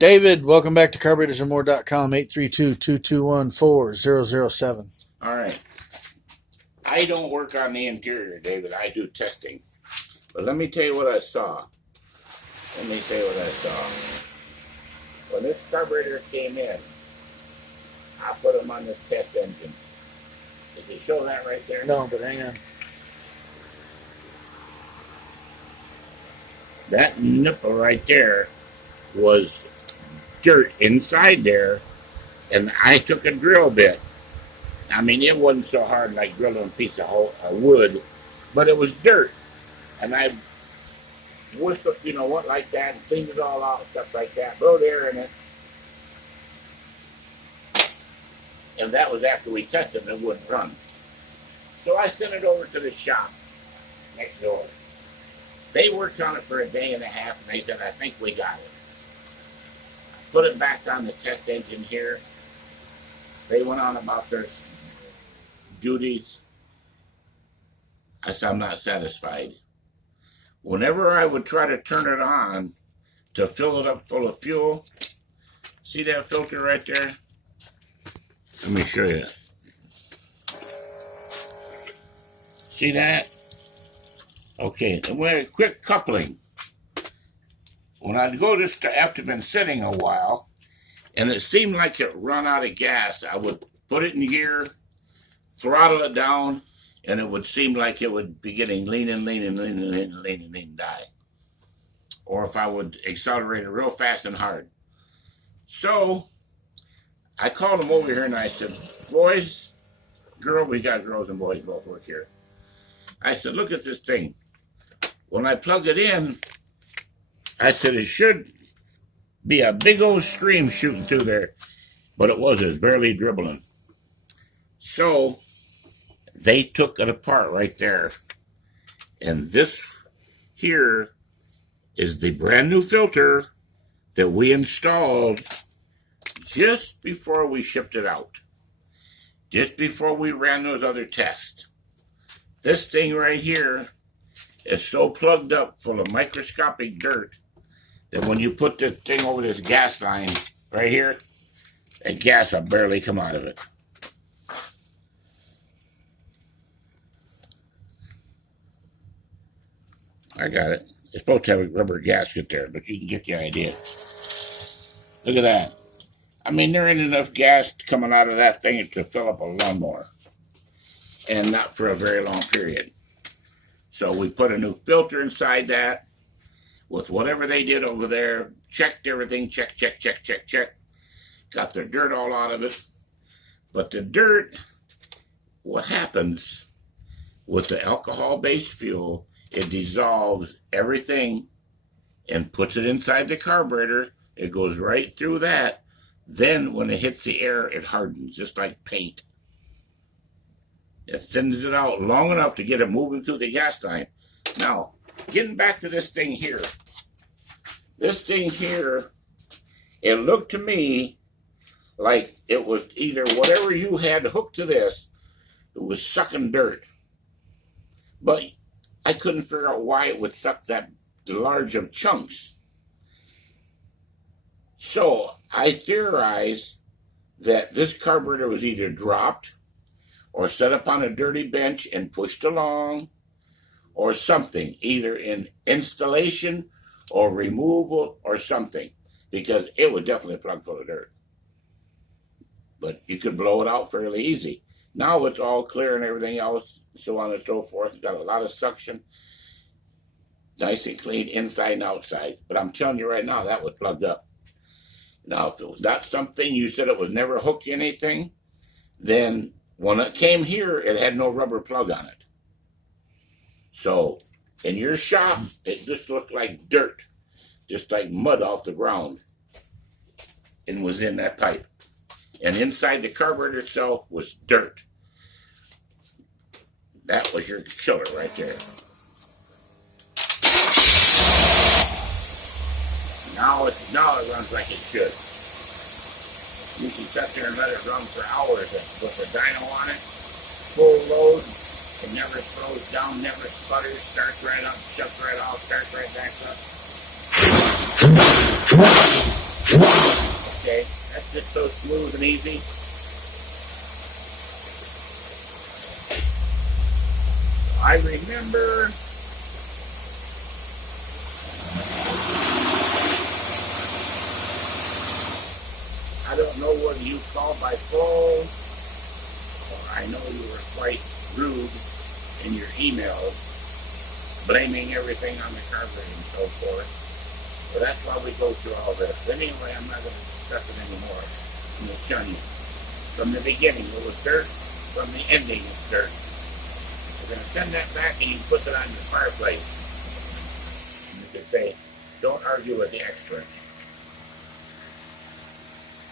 David, welcome back to carburetorsandmore.com, 832-221-4007. All right. I don't work on the interior, David. I do testing. But let me tell you what I saw. When this carburetor came in, I put him on this test engine. Does it show that right there? No, but hang on. That nipple right there was dirt inside there, and I took a drill bit. I mean, it wasn't so hard like drilling a piece of wood, but it was dirt. And I whistled, what like that, and cleaned it all out, stuff like that, wrote air in it. And that was after we tested it, it wouldn't run. So I sent it over to the shop next door. They worked on it for a day and a half, and they said, I think we got it. I put it back on the test engine here. They went on about their duties. I said, I'm not satisfied. Whenever I would try to turn it on to fill it up full of fuel, see that filter right there? Let me show you. See that? Okay, and with a quick coupling. When I'd go just after been sitting a while, and it seemed like it run out of gas, I would put it in gear, throttle it down, and it would seem like it would be getting lean and die. Or if I would accelerate it real fast and hard. So I called them over here and I said, boys, we got girls and boys both work here. I said, look at this thing. When I plug it in, I said, it should be a big old stream shooting through there. But it was barely dribbling. So they took it apart right there. And this here is the brand new filter that we installed just before we shipped it out. Just before we ran those other tests. This thing right here is so plugged up full of microscopic dirt that when you put the thing over this gas line right here, that gas will barely come out of it. I got it. It's supposed to have a rubber gasket there, but you can get the idea. Look at that. I mean, there ain't enough gas coming out of that thing to fill up a lawnmower. And not for a very long period. So we put a new filter inside that with whatever they did over there. Checked everything. Check. Got the dirt all out of it. But the dirt, what happens with the alcohol-based fuel, it dissolves everything and puts it inside the carburetor. It goes right through that. Then when it hits the air, it hardens, just like paint. It thins it out long enough to get it moving through the gas line. Now, getting back to this thing here. This thing here, it looked to me like it was either whatever you had hooked to this, it was sucking dirt. But I couldn't figure out why it would suck that large of chunks. So I theorized that this carburetor was either dropped or set up on a dirty bench and pushed along, or something, either in installation or removal or something, because it was definitely plugged full of dirt. But you could blow it out fairly easy. Now it's all clear and everything else, so on and so forth. It's got a lot of suction, nice and clean inside and outside. But I'm telling you right now, that was plugged up. Now, if it was not something you said it was never hooked to anything, then when it came here, it had no rubber plug on it. So, in your shop, it just looked like dirt. Just like mud off the ground. And was in that pipe. And inside the carburetor itself was dirt. That was your killer right there. Now it runs like it should. You can sit there and let it run for hours with the dyno on it, full load. It never slows down, never sputters, starts right up, shuts right off, starts right back up. Okay, that's just so smooth and easy. I remember I don't know whether you called by phone or I know you were quite rude in your emails, blaming everything on the carburetor and so forth. So that's why we go through all this. Anyway, I'm not going to discuss it anymore. I'm going to show you. From the beginning it was dirt, from the ending it's dirt. We're going to send that back and you put it on your fireplace. And you can say, don't argue with the experts.